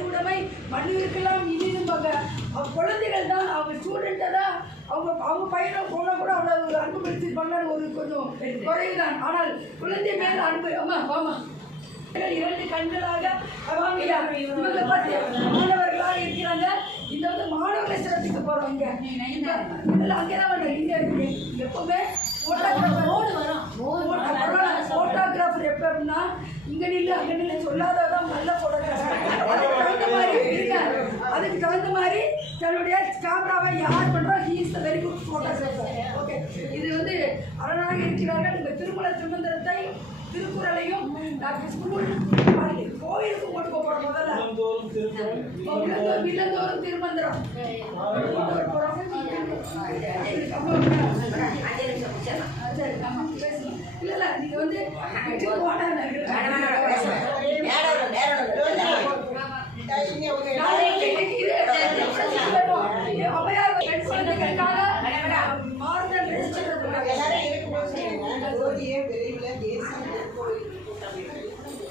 அறிவுடைமை மனிதருக்கெல்லாம் இனிதும்பாங்க. அவங்க குழந்தைகள் தான், அவங்க ஸ்டூடெண்ட்டை தான், அவங்க பையனை போன கூட அவ்வளோ ஒரு அன்பு படுத்திருப்பாங்கன்னு ஒரு கொஞ்சம் குறைவுதான். ஆனால் குழந்தை மேல அன்பு. ஆமா 2 கண்களாக இவங்களை பார்த்து மாணவர்களாக இருக்கிறாங்க. இந்த வந்து மாணவர்களை சிறப்பிக்க போறோம். இங்க அங்கேதான் வரும். இங்க இருக்கு எப்பவுமே போட்டோகிராஃபர் எப்ப அப்படின்னா இங்க நின்று அங்க நின்று சொல்லாததான் நல்ல போட்டோகிராஃபர். அதுக்கு தகுந்த மாதிரி தன்னுடைய கேமராவை யார் பண்றோம், he is the very good photographer. Okay, இது வந்து அரணாக இருக்கிறார்கள். இந்த திருமலை திருமந்திரத்தை திருக்குறளையும் ஸ்கூல் கோயிலுக்கு கொண்டு போற முதல்ல இல்லந்தோறும் திருமந்திரம் இல்ல நீங்க வந்து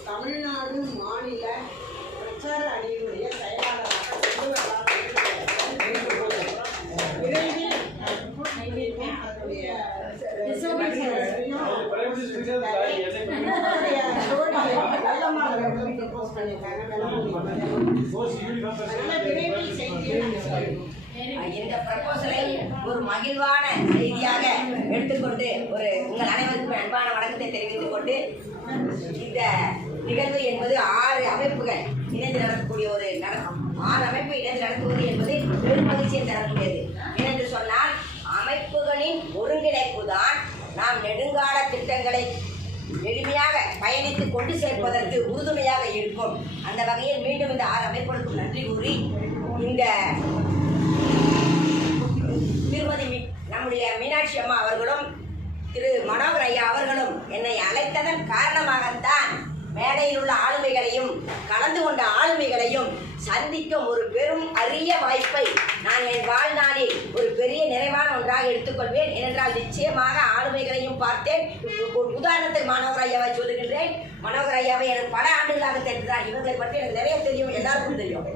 தமிழ்நாடு மாநில பிரச்சார அணியினுடைய செயலாளராக இந்த ப்ரப்போசலை ஒரு மகிழ்வான செய்தியாக எடுத்துக்கொண்டு உங்கள் அனைவருக்கும் அன்பான வணக்கத்தை தெரிவித்துக் கொண்டு, இந்த நிகழ்வு என்பது 6 அமைப்புகள் இணைந்து நடக்கக்கூடிய ஒரு 6 அமைப்பு இணைந்து நடத்துவது என்பது பெரும் மகிழ்ச்சியை தரக்கூடியது. ஏனென்று சொன்னால் அமைப்புகளின் ஒருங்கிணைப்பு தான் நாம் நெடுங்கால திட்டங்களை எளிமையாக பயணித்து கொண்டு சேர்ப்பதற்கு உறுதுணையாக இருக்கும். அந்த வகையில் மீண்டும் இந்த 6 அமைப்புகளுக்கும் நன்றி கூறி, இந்த திருமதி நம்முடைய மீனாட்சி அம்மா அவர்களும் திரு மனோகர் ஐயா அவர்களும் என்னை அழைத்ததன் காரணமாகத்தான் மேடையில் உள்ள ஆளுமைகளையும் கலந்து கொண்ட ஆளுமைகளையும் சந்திக்கும் ஒரு பெரும் அரிய வாய்ப்பை நான் என் வாழ்நாளில் ஒரு பெரிய நிறைவான ஒன்றாக எடுத்துக்கொள்வேன். ஏனென்றால் நிச்சயமாக ஆளுமைகளையும் பார்த்தேன். உதாரணத்துக்கு மனோகர் ஐயாவை சொல்லுகின்றேன். மனோகர் ஐயாவை எனக்கு பல ஆண்டுகளாக தெரிந்தார். இவர்களை பற்றி எனக்கு நிறைய தெரியும், எல்லாருக்கும் தெரியும்.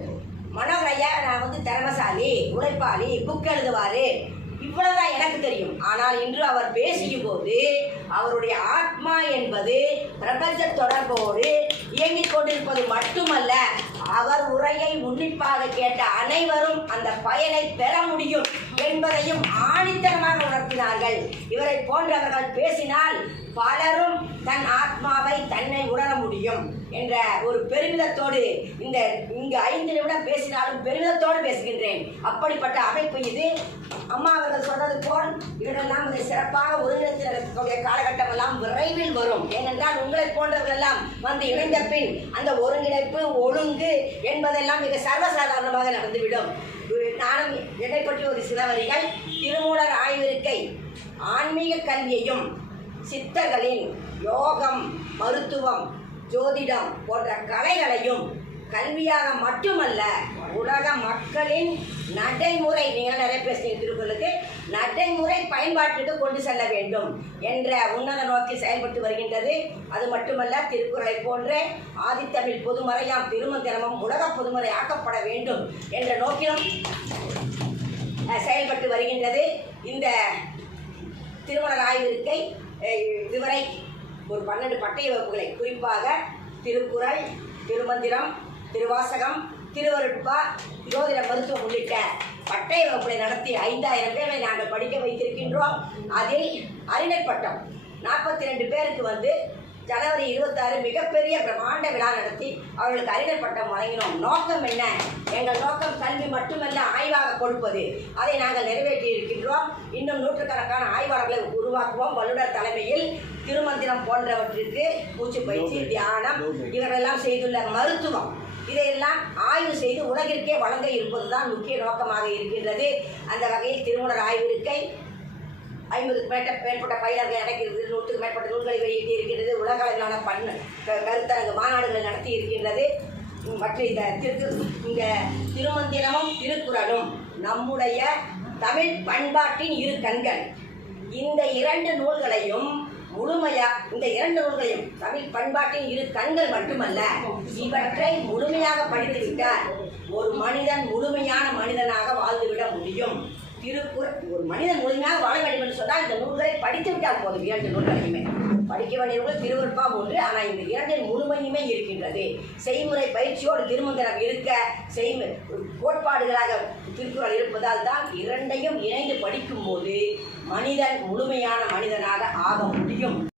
மனோகர் ஐயா நான் வந்து திறமசாலி, உழைப்பாளி, புக் எழுதுவாரு, இவ்வளவுதான் எனக்கு தெரியும். ஆனால் இன்று அவர் பேசியும் போது அவருடைய ஆத்மா என்பது பிரபஞ்ச தொடர்போடு இயங்கிக் கொண்டிருப்பது மட்டுமல்ல, அவர் உரையை உன்னிப்பாக கேட்ட அனைவரும் அந்த பயனை பெற முடியும் என்பதையும் ஆணித்தரமாக உணர்த்தினார்கள். இவரை போன்றவர்கள் பேசினால் பலரும் தன் ஆத்மாவை தன்னை உணர முடியும் என்ற ஒரு பெருமிதத்தோடு இங்கு 5 நிமிடம் பேசினாலும் பெருமிதத்தோடு பேசுகின்றேன். அப்படிப்பட்ட அமைப்பு இது. அம்மா அவர்கள் சொன்னது போல் இதெல்லாம் சிறப்பாக ஒருங்கிணைத்து நடக்கக்கூடிய காலகட்டம் எல்லாம் விரைவில் வரும். ஏனென்றால் உங்களை போன்றவர்கள் எல்லாம் வந்து இணைந்த பின் அந்த ஒருங்கிணைப்பு ஒழுங்கு என்பதெல்லாம் மிக சர்வசாதாரணமாக நடந்துவிடும். நானும் என்னை பற்றி ஒரு சில வரிகள். திருமூலர் ஆய்விருக்கை ஆன்மீக கல்வியையும் சித்தர்களின் யோகம், மருத்துவம், ஜோதிடம் போன்ற கலைகளையும் கல்வியாக மட்டுமல்ல உலக மக்களின் நடைமுறை, நீங்கள் நிறைய பேசுகிறீங்க திருக்குறளுக்கு, நடைமுறை பயன்பாட்டுக்கு கொண்டு செல்ல வேண்டும் என்ற உன்னத நோக்கி செயல்பட்டு வருகின்றது. அது மட்டுமல்ல, திருக்குறளை போன்றே ஆதித்தமிழ் பொதுமறையாம் திருமந்திரமும் உலக பொதுமறை ஆக்கப்பட வேண்டும் என்ற நோக்கிலும் செயல்பட்டு வருகின்றது. இந்த திருமலர் ஆய்விருக்கை இதுவரை ஒரு 12 பட்டய வகுப்புகளை, குறிப்பாக திருக்குறள், திருமந்திரம், திருவாசகம், திருவருட்பா, ஜோதிட மருத்துவம் உள்ளிட்ட பட்டய வகுப்புகளை நடத்தி 5000 பேரை நாங்கள் படிக்க வைத்திருக்கின்றோம். அதில் அறிஞர் பட்டம் 42 பேருக்கு வந்து ஜனவரி 26 மிகப்பெரிய பிரம்மாண்ட விழா நடத்தி அவர்களுக்கு அறிஞர் பட்டம் வழங்கினோம். நோக்கம் என்ன? எங்கள் நோக்கம் கல்வி மட்டுமல்ல, ஆய்வாக கொடுப்பது. அதை நாங்கள் நிறைவேற்றி இருக்கின்றோம். இன்னும் நூற்றுக்கணக்கான ஆய்வாளர்களை உருவாக்குவோம். வல்லுநர் தலைமையில் திருமந்திரம் போன்றவற்றிற்கு மூச்சு பயிற்சி, தியானம் இவரெல்லாம் செய்துள்ள மருத்துவம், இதையெல்லாம் ஆய்வு செய்து உலகிற்கே வழங்க இருப்பதுதான் முக்கிய நோக்கமாக இருக்கின்றது. அந்த வகையில் திருமூலர் ஆய்விருக்கை 50க்கு மேற்பட்ட பயிலர்கள் அடக்கிறது, 100க்கு மேற்பட்ட நூல்களை வெளியிட்டு இருக்கின்றது. உலக அளவிலான கருத்தரங்கு மாநாடுகளை நடத்தி இருக்கின்றது. மற்ற இந்த திருமந்திரமும் திருக்குறளும் நம்முடைய தமிழ் பண்பாட்டின் 2 கண்கள். இந்த 2 நூல்களையும் முழுமையா இந்த இரண்டு நூல்களையும் தமிழ் பண்பாட்டின் இரு கண்கள் மட்டுமல்ல, இவற்றை முழுமையாக படித்துவிட்டால் ஒரு மனிதன் முழுமையான மனிதனாக வாழ்ந்துவிட முடியும். திருக்குறள் ஒரு மனிதன் முழுமையாக வாழ வேண்டும் என்று சொன்னால் இந்த நூல்களை படித்து விட்டால் போதும். இரண்டு நூல்களையுமே படிக்க வேண்டிய நூல் திருவருட்பா ஒன்று. ஆனால் இந்த இரண்டின் முழுமையுமே இருக்கின்றது. செய்முறை பயிற்சியோடு திருமந்திரம் இருக்க, கோட்பாடுகளாக திருக்குறள் இருப்பதால் தான் இரண்டையும் இணைந்து படிக்கும் போது மனிதன் முழுமையான மனிதனாக ஆக முடியும்.